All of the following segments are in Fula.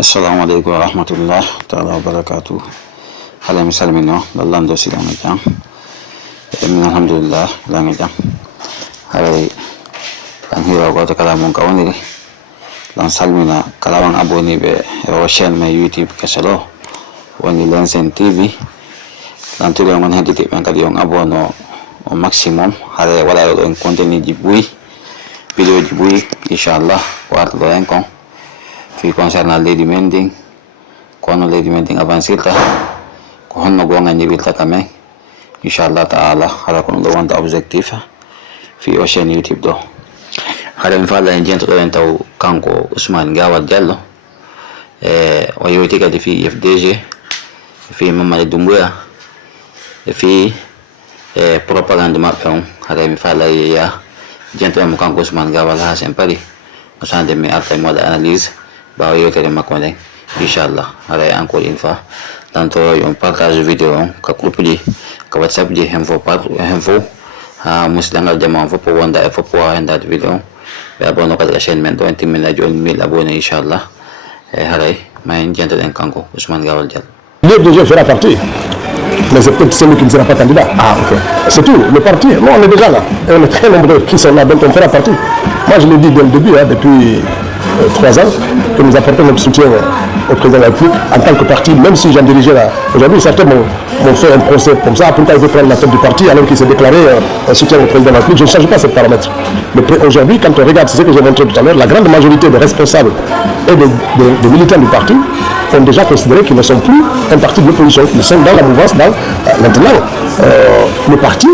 Assalamualaikum warahmatullahi taala wabarakatuh. Halo misalmino lallando silama jang. Alhamdulillah langa jang. Hari ang hira ko ta kala mon kawni lan salmina kalawang aboni be o chaîne me YouTube kasalo woni Lensen TV lan tudo man haditi men kadi on abono au maximum hare wala do en contenu di bui video di bui inshallah warto en kon fi concernant Lady Mending kono Lady Mending avancita ko honno gonga nyibilta kamen inshallah taala hara kono do wanta objectif fi o chaîne YouTube do hare mi falla en jento en taw kanko Ousmane Gawal Diallo o yoti kadi fi FDG fi Mamadou Doumbouya fi propagande mabbe on hare mi falla ya jento mo kanko Ousmane Gawal ha sempre o sande mi alta moda analyse ba yotere makko den inshallah hare encore une fois tanto on partage vidéo on ka groupe di ka WhatsApp di info ha muslangal jama fo po wanda e fo po handa vidéo be abono ka chaîne men do en timina joni 1000 abonnés inshallah hare may jento den kanko Ousmane Gawal Diallo. L'FDG fera partie, mais c'est peut-être celui qui ne sera pas candidat. Ah, ok. C'est tout. Le parti, nous on est déjà là. Et on est très nombreux qui sont là, donc on fera partie. Moi je l'ai dit dès le début, depuis 3 ans, que nous apportons notre soutien au président de la République en tant que parti, même si j'en dirigeais là. Aujourd'hui, certains m'ont fait un procès comme ça. Pourquoi il veut prendre la tête du parti alors qu'il s'est déclaré un soutien au président de la République? Je ne change pas ce paramètre. Mais aujourd'hui, quand on regarde ce que j'ai montré tout à l'heure, la grande majorité des responsables et des militants du parti ont déjà considéré qu'ils ne sont plus un parti de l'opposition, ils sont dans la mouvance. Maintenant, le parti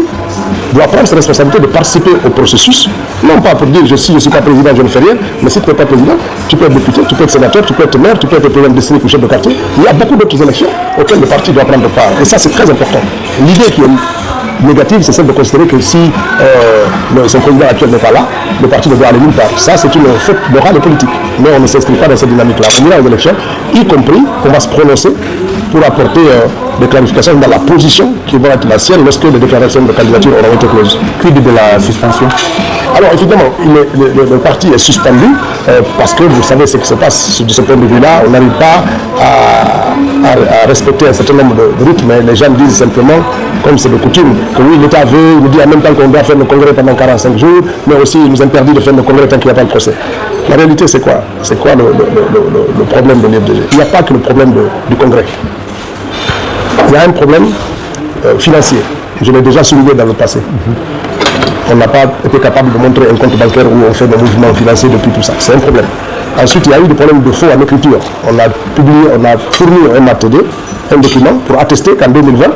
doit prendre ses responsabilités de participer au processus, non pas pour dire je suis pas président, je ne fais rien, mais si tu n'es pas président, tu peux être député, tu peux être sénateur, tu peux être maire, tu peux être président de district ou chef de quartier. Il y a beaucoup d'autres élections auxquelles le parti doit prendre part. Et ça, c'est très important. L'idée qui est négative, c'est celle de considérer que si son président actuel n'est pas là, le parti ne doit aller nulle part. Ça, c'est une faute morale et politique. Mais on ne s'inscrit pas dans cette dynamique-là. On ira aux élections, y compris qu'on va se prononcer pour apporter des clarifications dans la position qui va être la sienne lorsque les déclarations de candidature auront été closes. Quid de la suspension? Alors évidemment, le parti est suspendu parce que vous savez ce qui se passe de ce point de vue-là. On n'arrive pas à respecter un certain nombre de rythmes. Mais les gens disent simplement, comme c'est de coutume, que oui, l'État veut, il nous dit en même temps qu'on doit faire le congrès pendant 45 jours, mais aussi il nous interdit de faire le congrès tant qu'il n'y a pas de procès. La réalité, c'est quoi? C'est quoi le problème de l'FDG? Il n'y a pas que le problème du congrès. Il y a un problème financier. Je l'ai déjà souligné dans le passé. On n'a pas été capable de montrer un compte bancaire où on fait des mouvements financiers depuis tout ça. C'est un problème. Ensuite, il y a eu des problèmes de faux en écriture. On a fourni un MATD, un document pour attester qu'en 2020,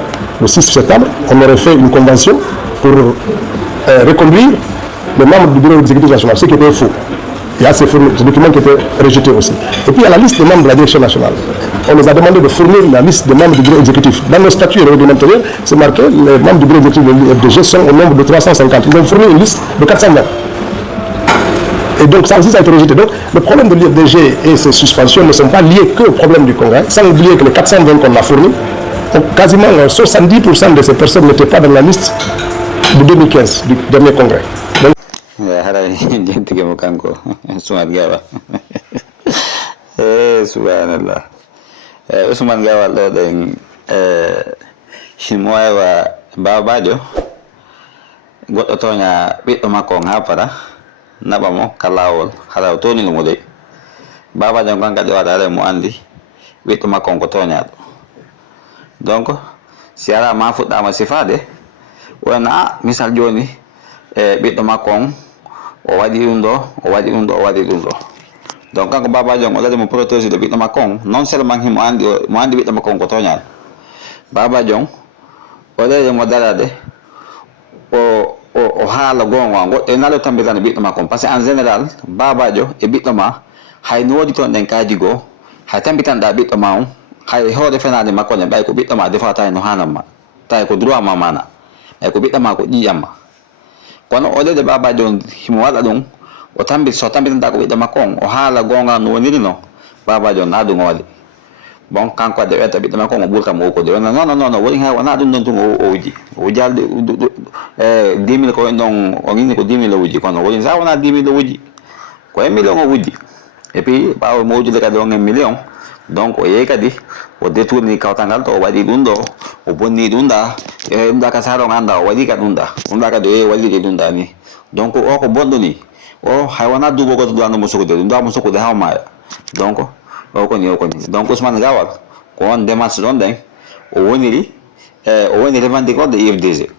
le 6 septembre, on aurait fait une convention pour reconduire les membres du bureau exécutif national, ce qui était faux. Il y a ces documents qui étaient rejetés aussi. Et puis il y a la liste des membres de la direction nationale. On nous a demandé de fournir la liste des membres du bureau exécutif. Dans nos statuts et réglementaires, c'est marqué les membres du bureau exécutif de l'FDG sont au nombre de 350. Ils ont fourni une liste de 420. Et donc ça aussi, ça a été rejeté. Donc le problème de l'FDG et ses suspensions ne sont pas liés que au problème du congrès, sans oublier que les 420 qu'on a fournis, quasiment 70% de ces personnes n'étaient pas dans la liste de 2015, du dernier congrès. Donc, Haray jentige mo kanko Ousmane Gawal subhanallah Ousmane Gawal do den himoy wa babajo goddo tonya biddo makko ha para naba mo kalawol halaw toni no mode babajo ganga de wada mo andi biddo makko ko tonya donc si ala ma fudda ma sifade wana misal joni biddo makko o wadi ɗum ɗo donc kanko babajo o lade mo protéger de ɓiɗɗo makko on non seulement himo andi ɓiɗɗo makko on ko toñaɗo babajo o lade mo darade o haala gonga goɗɗo nalo tambitande ɓiɗɗo makko on par ce que en général babajo e ɓiɗɗo ma hay no wodi toon ɗen kaji goo hay tambitanɗa ɓiɗɗo ma on hay hoore fenade makko ɗen ɓay ko ɓiɗɗo ma defata no hananma tawi ko droit ma mana ɓay ko ɓiɗɗo ma ko ƴiyamma kono o lede babajo on himo waɗa ɗum o so tambitanta ko ɓiɗɗo makko on o haala gonga no woniri no babajo on na ɗum o waɗi bon kanko wadde ɓetta ɓiɗɗo makko on o ɓurtamo wokude wona non woni ha wona ɗum ɗon tun o wuji o wujalde 10 000 ko woni ɗon o inni ko 10 000 o wuji kono woni sa wona 10 000 o wuji ko 1 million o wuji et puis ɓawo mo wujude kadi on 1 million donc o yehi kadi o détourni kawtal ngal to o waɗi ɗum ɗo o bonni ɗum ɗa e ɗum ɗa ka saro ganda o waɗi ka ɗum ɗa kadi o yehi wallide ɗum ɗa ni donc o ko bonɗo ni o hay wona duuɓo goto duwannomo sokude ɗum duwamo sokude ha maya donc o koni donc Ousmane Gawal ko on démarche ɗon ɗen o woniri o woni revendique de IFDG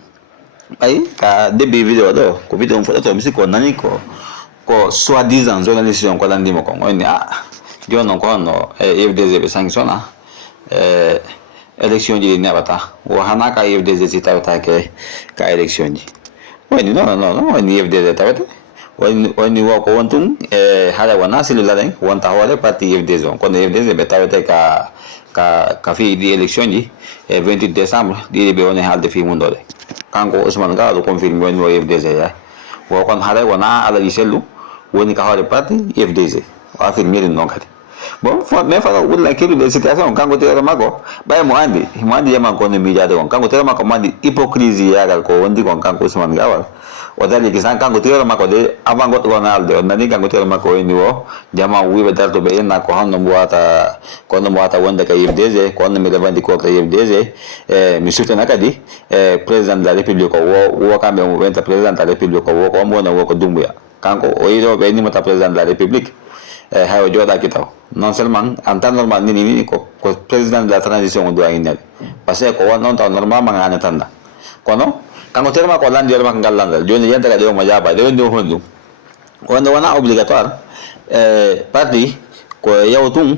ɓay ka début vidéo ɗo ko vidéo mo fuɗɗoto mi sikki o nani ko soi-disant journaliste on ko landimo kon o inni joni noon ko honno IFDG ɓe sanctionna élection ji ɗi neɓata o hana ka IFDG si tawetake ka élection ji woni non woni IFDG tawete woni wo ko won tun haɗa wona cellula ɗen wonta hoore parti IFDG on kono IFDG ɓe tawete ka fi ɗi élection ji e 28 décembre ɗiɗi ɓe woni haalde fi mum ɗo ɗe kanko Ousmane Gawal o confirme woni o IFDG yahay wo kon haɗa wona alaji sellu woni ka hoore parti IFDG o affirme ɗum noon kadi bon mais fano ɓurla kellude situation kanko teero makko ɓay mo andi yaman ko no miijade kon kanko teero makko mo andi hypocrisie yagal ko wondi kon kanko Ousmane Gawal o dari kisan kanko teero makko de avant goɗɗo kon haalde on nani kanko teero makko woni o jama wiɓe dartoɓe yenna ko honno mo wata wonde ka IFDG ko honno mi revendique ka IFDG mi soutena kadi président de la république o wo kamɓe mo ɓenta président de la république o wo ko omo wona wo ko Doumbouya kanko o yiɗo ɓe nimata président de la république hay o jooɗaki taw non seulement en temps normal nini ko président de la transition o duwa innede par ce que ko won ɗon taw normalement ngane tanda kono kanko terma ko landiyore makko ngal landal joni yente kadi omo jaaba de wondi o hon ɗum wonde wona obligatoire parti ko yaw tun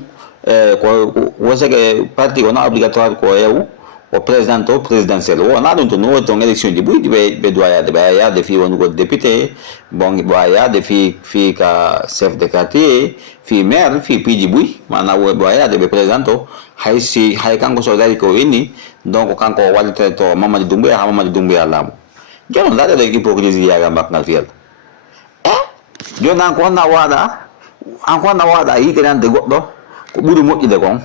ko woseke parti wona obligatoire ko yaw o président o présidentiel wona ɗum to no wodi toon élection ji ɓuyɗi ɓe doit yaade ɓe yaade fi wonugol député bon ɓe yaade fi ka chef de quartier fi maire fi piiji ɓuy mana ɓe yaade ɓe président o hay kanko so dari ko inni donc kanko o wallete to Mamadou Doumbouya ha Mamadou Doumbouya laamu joni on daɗe ɗo hypocrisie yagal makko ngal fiyal joni an ko honna waɗa yiɗirande goɗɗo ko ɓuuri moƴƴude kon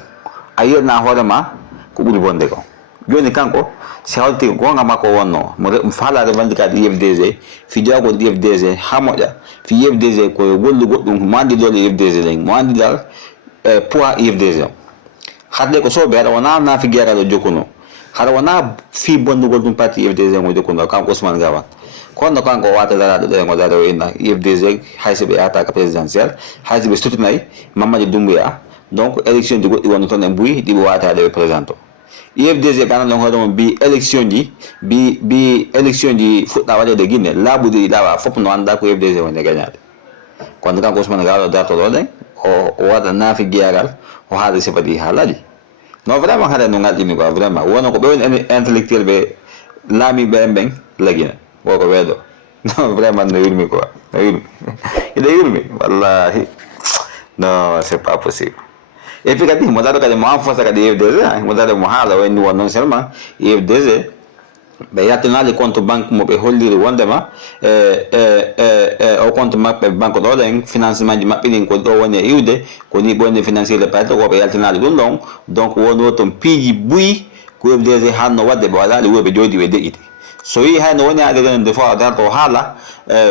a yirna hoorema ko ɓuuri bonde kon joni kanko si hawti gonga makko wonno mo faala revendicat IFDG fi jawgol IFDG ha moƴƴa fi IFDG koye gollu goɗɗum mo andi dole IFDG ɗen mo andi dal poids IFDG o hadde ko soɓe aɗa wona nafi gueraɗo jokkuno haɗa wona fi bonnugol ɗum parti IFDG mo jokkuno kanko Ousmane Gawal kono kanko o wata daraɗo ɗo ngo dara o inna IFDG hayso ɓe yataka présidentiel hayso ɓe soutinayi Mamadou Doumbouya donc élection ji goɗɗi wonno toon e mbuyi ɗiɓe watade ɓe présente o IFDG ɓe andan hoore mum mbi élection ji fuɗɗa waɗede Guinée laaɓuɗi ɗi ɗawa fof no anda ko IFDG woni gagnade kono kanko Ousmane Gawal o dartoɗo ɗen o waɗa naafi guiyagal o haala sifati haalaji non vraiment haɗa no ngalɗini quoi vraiment wono ko ɓe woni intellectuel ɓe laamiɓe en ɓen lagina woko weeɗo non vraiment no yurmi quoi no yurmi ina yurmi wallahi non c'est pas possible et puis kadi mo daɗo kadi mo enfonce kadi IFDG mo daɗo mo haala wayni won non seulement IFDG ɓe yattinali compte banque mo ɓe holliri wondema o compte maɓɓe banque ɗo ɗen financement ji maɓɓe ɗin ko ɗo woni e iwde ko ni ɓonde financier le parti ko ɓe yaltinali ɗum ɗon donc wonwo toon piiji buyi ko IFDG hanno wadde ɓe waɗali wuuro ɓe jooɗi ɓe deƴƴiti so wi hayno woni haade renode fois darto haala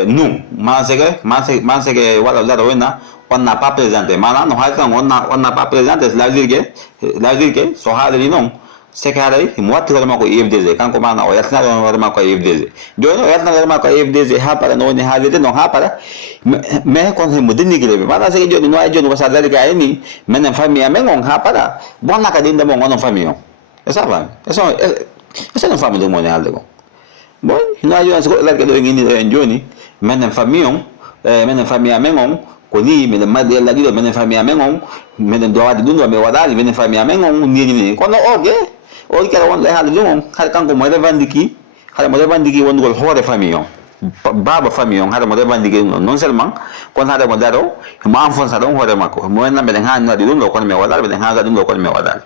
nous manseke waɗa dara wona on n'a pas présenté maanaam no haali tan on n'a pas présenté cela veut dire que so haaliri noon seke haɗay mo watti hoore makko IFDG kanko mana o yaltinaɗo hoore makko e IFDG joni o yaltina hoore makko e IFDG ha para no woni haalirde noon ha para mais kono hen mo dennigireɓe maɗa seke joni no wawi joni wasa dari ga henni minen famille amen on ha para bonna kadi inde mon onon famille on e sa fami ese non famille ɗum woni haalde kon bon no wawi joni so goɗɗo larke ɗo e guinniɗo en joni minen famille on minen famille amen on ko ni miɗen mari ɗella ɗiɗo minen famille amen on miɗen dowa wadde ɗum ɗo mi waɗali minen famille amen on nini kono o kala wonɗo e haalde ɗum on haɗa kanko mo revendique wondugol hoore famille on baba famille on haɗa mo revendique ɗum ɗon non seulement kono haɗa mo daro mo enfonça ɗon hoore makko mo wenna mbeɗen hani waɗi ɗum ɗo kono mi waɗali mbeɗen hani waɗi ɗum ɗo kono mi waɗali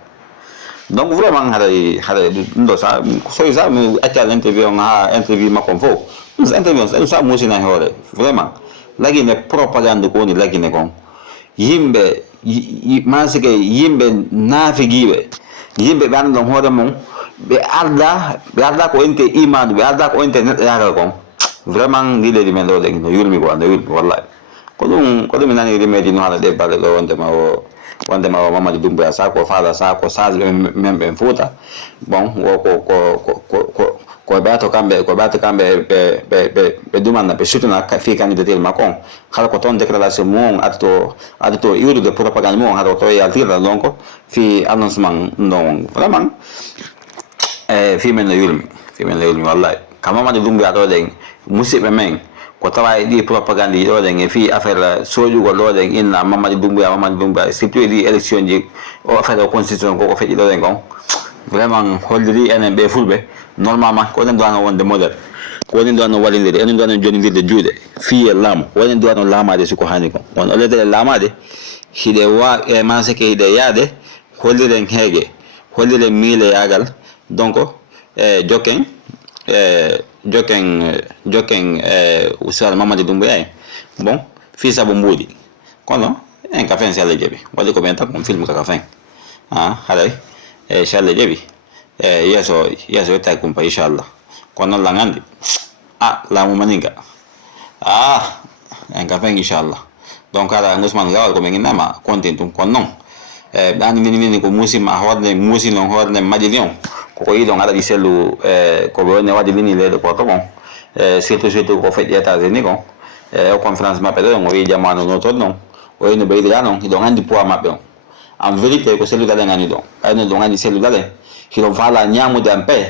donc vraiment haɗa ɗum ɗo sa sowi sa mi accade interview on ha interview makko on fof ɗum interview on sa musina e hoore vraiment lagine propagande ko woni lagine kon yimɓe mansike yimɓe naafiguiɓe yimɓe ɓe anda ɗon hoore mum ɓe arda ko wonte imanu ɓe arda ko wonte neɗɗo yakal kon vraiment ndi leydi men ɗo ɗen no yurmi quoi no yurmi wallahi ko ɗum mi nani remeji no haala ɗe balɗe ɗo wondema o wonde ma Mamadou Doumbouya sa ko faala sa ko sage men ɓen Fouta bon wo ko ɓeato kamɓe ɓe dumanna ɓe sutuna fi candidature makko on hara ko toon déclaration mum on addato iwrude propagande mum on hara ko to yaltirta donc fi annoncement non vraiment fimen no yurmi wallahi ka Mamadou Doumbouya ɗo ɗen musidɓe men ko tawa e ɗi propagande ji ɗo ɗen e fi affaire soƴugol ɗo ɗen inna Mamadou Doumbouya surtout e ɗi élection ji o affaire o constitution koko feƴƴi ɗo ɗen on vraiment holliri enen ɓe fulɓe normalement ko onen duwano wonde modèle ko onen duwano wallidiri enen duwano jonidirde juuɗe fiye laamu onen duwano laamade siko hani kon on o ledere laamade hiɗe wa e masake hiɗe yaade holliren heege holliren miile yagal donc jokken usal Mamadou Doumbouya en bon fi saabu mbuuɗi kono en ka fen si Allah jaɓi waɗi ko ɓen tan on film kaka fen haɗay si Allah jaɓi yeeso yettaki kumpa inchallah kono noon langandi laamu maninga en ka fen inchallah donc haɗa Ousmane Gawal komin innama continue tum kono noon ɗani mini ko musidma hoorde musinon hoorde maƴili on koko yiɗon aɗaɗi sellu ko ɓe woni waɗi lini leyɗe koto kon surtout ko feƴƴi États-Unis kon o conférence maɓɓe ɗo on o wi jamanu no toon noon o wi no ɓeydira noon hiɗon andi poids maɓɓe on en vérité ko selludal en ani ɗon ɓayno ɗon andi selludal en hiɗon faala ñamude en paix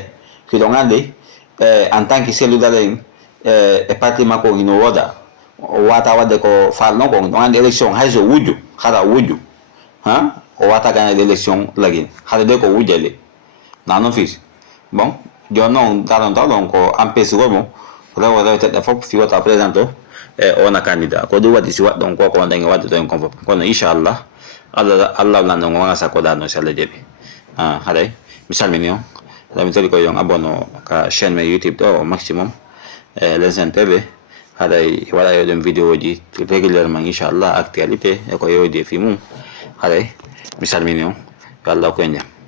hiɗon andi en tant que selludal en e parti makko hino wooda o wata wadde ko falno kon ɗon andi élection hayso wujju hara wujju o wata gagnade élection lagin hade de ko wujjale na noon fils bon joni noon daron taw ɗon ko empêchegol mo rewo rewteɗɗe fof fi wata présente o ona candidat ko ɗum waɗi si waɗ ɗon koko wonɗen e wadde ɗo en kon fof kono inchallah allah nanɗo ngo waga sakkoɗa no si Allah jaaɓi haɗay mi salmini on mi tori koye yon abonno ka chaîne men YouTube ɗo au maximum Lensen TV haɗay waɗa yoɗen vidéo ji régulièrement inchallah actualité e ko yewdi e fi mum haɗay mi salmini on yo Allah ko en jaam.